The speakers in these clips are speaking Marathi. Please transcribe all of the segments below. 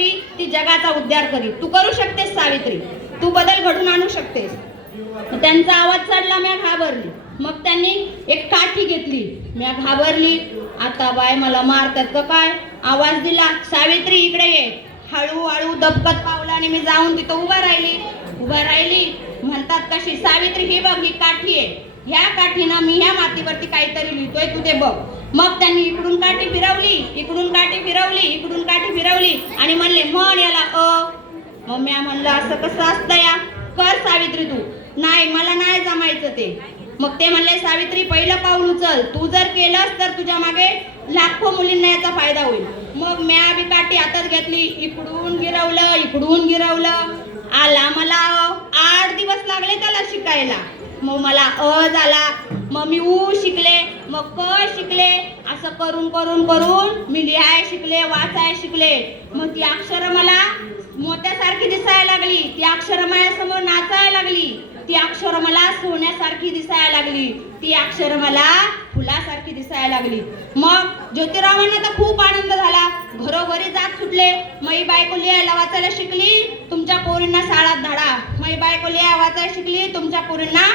सावित्री ती जगाचा उद्धार करी तू करू शकतेस सावित्री. तू बदल घडून आणू शकतेस. त्यांचा आवाज चढला म्या घाबरली. मग त्यांनी एक काठी घेतली. म्या घाबरली. आता बाय मला मारतात का काय? आवाज दिला सावित्री इकडे ये. हळूहळू दबकत आणि मी जाऊन तिथं उभा राहिली. उभा राहिली. म्हणतात कशी सावित्री ही बघ ही काठी आहे. ह्या काठीनं मी ह्या मातीवरती काहीतरी लिहितोय तू ते बघ. मग त्यांनी इकडून काठी फिरवली इकडून काठी फिरवली इकडून काठी फिरवली आणि म्हणले म्हण याला अ. मग म्या म्हणलं असं कसं असतं या? कर सावित्री तू. नाही मला नाही जमायचं ते. मग ते म्हणले सावित्री पहिलं पाऊल उचल. तू जर केलंस तर तुझ्या मागे लाखो मुलींना याचा फायदा होईल. मग म्या बी काठी हातात घेतली इकडून गिरवलं इकडून गिरवलं. आला मला आठ दिवस लागले त्याला शिकायला. मग मला अ झाला. मग मी ऊ शिकले मग क शिकले. असं करून करून करून मी लिहाय शिकले वाचाय शिकले. मग ती अक्षर मला मोत्यासारखी दिसायला लागली. ती अक्षर माझ्यासमोर नाचायला लागली. ती अक्षर मला सोन्यासारखी दिसायला लागली. ती अक्षर मला फुलासारखी दिसायला लागली. मग ज्योतिरावांना तर खूप आनंद झाला. घरोघरी जात सुटले. मई बायको लिहायला वाचायला शिकली. तुमच्या पोरींना शाळात धाडा. मई वाचायला शिकली तुमच्या पोरींना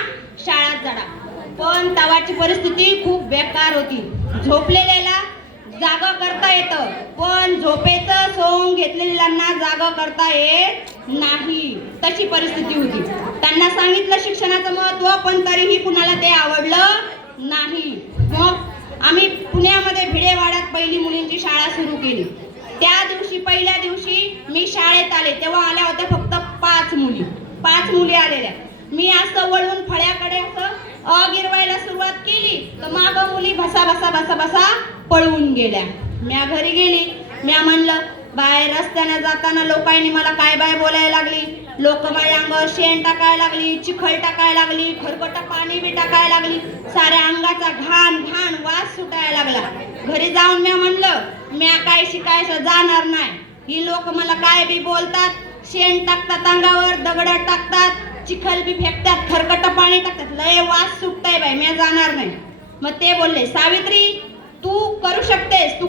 शाळात जाडा. पण तवाची परिस्थिती खूप बेकार होती. झोपलेल्याला जाग करता येतं पण झोपेचं सोंग घेतलेल्यांना जाग करता येत नाही. तशी परिस्थिती होती. त्यांना सांगितलं शिक्षणाचं महत्त्व पण तरीही कुणाला ते आवडलं नाही. मग आम्ही पुण्यामध्ये भिडेवाड्यात पहिली मुलींची शाळा सुरू केली. त्या दिवशी पहिल्या दिवशी मी शाळेत आले. तेव्हा आल्या होत्या फक्त पाच मुली. पाच मुली आलेल्या. मी असं वळून फळ्याकडे असं अ गिरवायला सुरुवात केली तर माग मुली भसा भसा भसा भसा पळवून गेल्या. म्या घरी गेली. म्या म्हणलं बाय रस्त्याने जाताना लोकांनी मला काय बाय बोलायला लागली? लोक माझ्या अंगावर शेण टाकायला लागली चिखल टाकायला लागली खरकट पाणी बी टाकायला लागली साऱ्या अंगाचा घाण घाण वास सुटायला लागला. घरी जाऊन म्या म्हणलं म्या काय शिकायचं जाणार नाही. ही लोक मला काय बी बोलतात? शेण टाकतात अंगावर दगड टाकतात चिखल बी फेकतात खरकट पाणी टाकतात. लय वास सुटताय बाई मी जाणार नाही. मग ते बोलले सावित्री तू करू शकतेस तू